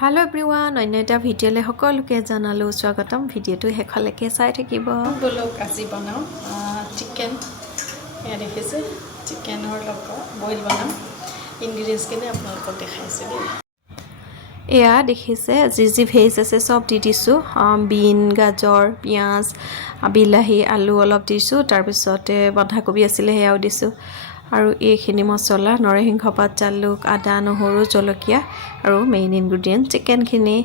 Hello everyone, অন্য এটা ভিডিঅ'লে সকলোকে জনালো স্বাগতম ভিডিঅ'টো হেখলৈকে চাই থাকিব বলক আজি বনাও চিকেন এয়া দেখিছে চিকেনৰ লগত বইল বনাম ইনগ্ৰেডিয়েন্টছ কিনে আপোনালোকক দেখাইছো এয়া দেখিছে যি ভেজ আছে সব দি দিছো বিন গাজৰ পিয়াজ বিলাহী আলু অলপ দিছো তাৰ পিছতে বন্ধাকবি আছিল হেয়াও দিছো আৰু এইখিনি মছলা নৰসিংহ পাত জালুক আদা নহৰু জলকীয়া আৰু মেইন ইনগ্ৰেডিয়েন্ট চিকেনখিনি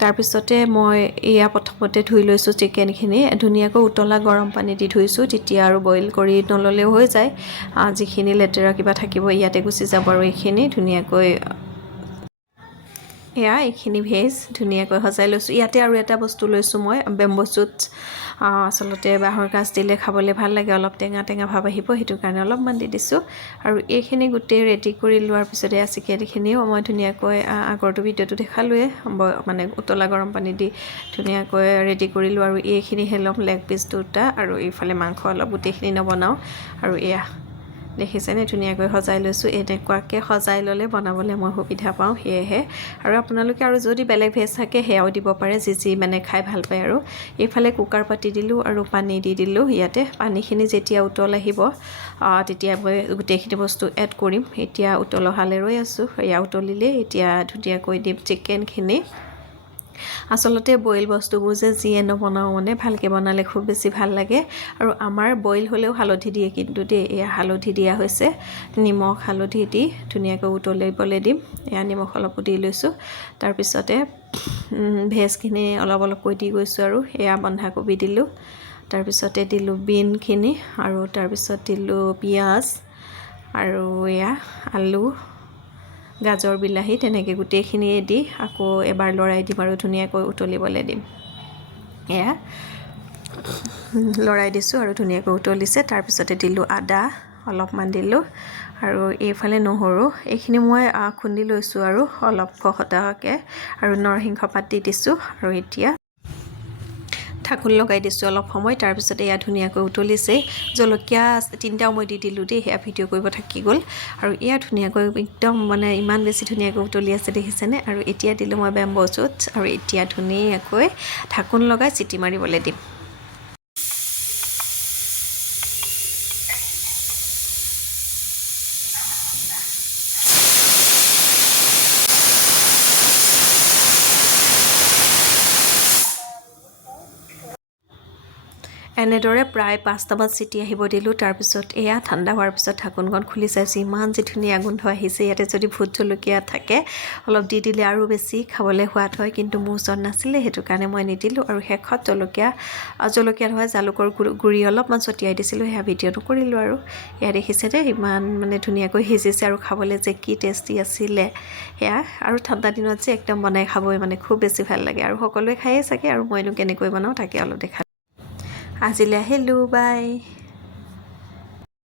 তাৰ পিছতে মই এয়া প্ৰথমতে ধুই লৈছো চিকেনখিনি ধুনিয়াকৈ উতলা গৰম পানী দি ধুইছো তেতিয়া আৰু বইল কৰি নললেও হৈ যায় যিখিনি লেতেৰা কিবা থাকিব ইয়াতে গুচি যাব আৰু এইখিনি ধুনিয়াকৈ এয়া এইখিনি ভেজ ধুনিয়াকৈ সজাই লৈছো ইয়াতে আৰু এটা বস্তু লৈছো মই বেম্বো শুট আসলতে বাহৰ গাছ দিলে খাবলৈ ভাল লাগে অলপ টেঙা টেঙা ভাব আহিব হেতু কাৰণে অলপমান দি দিছো আৰু এইখিনি গুটে ৰেডি কৰি লোৱাৰ পিছতে চিকেনখিনিও মই ধুনিয়াকৈ আগৰটো ভিডিঅ'টো দেখালোৱে মানে উতলা গৰম পানী দি ধুনিয়াকৈ ৰেডি কৰিলো আৰু এইখিনি হেলম লেগ পিস দুটা আৰু এইফালে মাংস অলপ গুটেখিনি নবনাও আৰু এয়া দেখিছেনে ধুনিয়াকৈ সজাই লৈছো এনেকুৱাকৈ সজাই ললে বনাবলৈ মই সুবিধা পাওঁ হেহে আৰু আপোনালোকে আৰু যদি বেলেগ ভেজ থাকে হেয়াও দিব পাৰে যি মানে খাই ভাল পায় আৰু এইফালে কুকাৰ পাতি দিলো আৰু পানী দি দিলো ইয়াতে পানীখিনি যেতিয়া উতল আহিব তেতিয়া মই গুটেখিনি বস্তু এড কৰিম এতিয়া উতল হালে ৰৈ আছো এয়া উতলিলে এতিয়া ধুনিয়াকৈ দিম চিকেনখিনি আসলতে বইল বস্তুবোৰ যে জিয়ে নবনাও মানে ভালকে বনালে খুব বেছি ভাল লাগে আৰু আমাৰ বইল হলেও হালধি দিয়ে কিন্তু দে এয়া হালধি দিয়া হৈছে নিমখ হালধি দি ধুনিয়াকৈ উতলিবলৈ দিম এয়া নিমখ অলপ দি লৈছো তাৰ পিছতে ভেজখিনি অলপ কৈ দি গৈছো আৰু এয়া বন্ধাকবি দিলো তাৰ পিছতে দিলো বিনখিনি আৰু তাৰ পিছত দিলো পিয়াজ আৰু এয়া আলু গাজৰ বিলাহী তেনেকৈ গুটেখিনি দি আকৌ এবাৰ লৰাই দিম আৰু ধুনিয়াকৈ উতলিবলৈ দিম এয়া লৰাই দিছো আৰু ধুনিয়াকৈ উতলিছে তাৰ পিছতে দিলো আদা অলপমান দিলো আৰু এইফালে নহৰু এইখিনি মই খুন্দি লৈছো আৰু অলপ খহটাকে আৰু নৰসিংহ পাত দি দিছো আৰু এতিয়া ঢাকোন লগাই দিছো অলপ সময় তাৰ পিছতে এয়া ধুনিয়াকৈ উতলিছে জলকীয়া তিনটাও মই দি দিলো দেই হেয়া ভিডিঅ' কৰিব থাকি গ'ল আৰু এয়া ধুনিয়াকৈ একদম মানে ইমান বেছি ধুনিয়াকৈ উতলি আছে দেখিছেনে আৰু এতিয়া দিলো মই বেম্বো শুট আৰু এতিয়া ধুনিয়াকৈ ঢাকোন লগাই চিটি মাৰিবলৈ দিম এনেদৰে প্ৰায় 5টামান চিটি আহিব দিলো তাৰ পিছত এয়া ঠাণ্ডা হোৱাৰ পিছত ঢাকোনখন খুলি চাইছো ইমান যে ধুনীয়া গোন্ধ আহিছে ইয়াতে যদি ভূত জলকীয়া থাকে অলপ দি দিলে আৰু বেছি খাবলৈ সোৱাদ হয় কিন্তু মোৰ ওচৰত নাছিলে হেতু কাৰণে মই নিদিলো আৰু শেষত জলকীয়া হয় জালুকৰ গুৰি অলপমান ছটিয়াই দিছিলো হেয়া ভিডিঅ'টো কৰিলো আৰু এয়া দেখিছে যে ইমান মানে ধুনীয়াকৈ সিজিছে আৰু খাবলৈ যে কি টেষ্টি আছিলে হেয়া আৰু ঠাণ্ডা দিনত যে একদম বনাই খাবই মানে খুব বেছি ভাল লাগে আৰু সকলোৱে খায়ে চাগে আৰু মইনো কেনেকৈ বনাও তাকে অলপ দেখা আজিলে হেল্ল' বাই